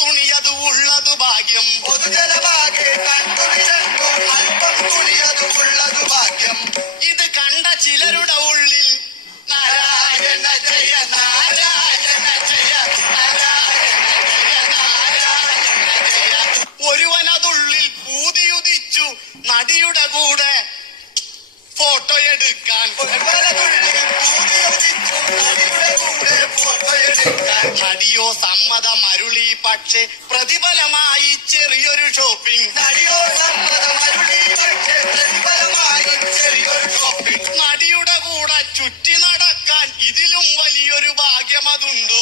തുണിയതു ഉള്ളതു ഭാഗ്യം. പൊതുജനമാകെ കണ്ടുനിരന്നു അല്പം തുണിയതു ഉള്ളതു ഭാഗ്യം. ഇത് കണ്ട ചിലരുടെ ഉള്ളിൽ നാരായണ ജയ നാരായണ ജയ നാരായണ ജയ നാരായണ ജയ. ഒരുവനതുള്ളിൽ ഊതിയുദിച്ചു നടിയുടെ കൂടെ ഫോട്ടോ എടുക്കാൻ. നടിയോ സമ്മതമരുളി, പക്ഷെ പ്രതിഫലമായി ചെറിയൊരു ഷോപ്പിംഗ്. നടിയോ സമ്മതമരുളി, പക്ഷെ പ്രതിഫലമായി ചെറിയൊരു ഷോപ്പിംഗ്. നടിയുടെ കൂടെ ചുറ്റി നടക്കാൻ ഇതിലും വലിയൊരു ഭാഗ്യമതുണ്ടോ?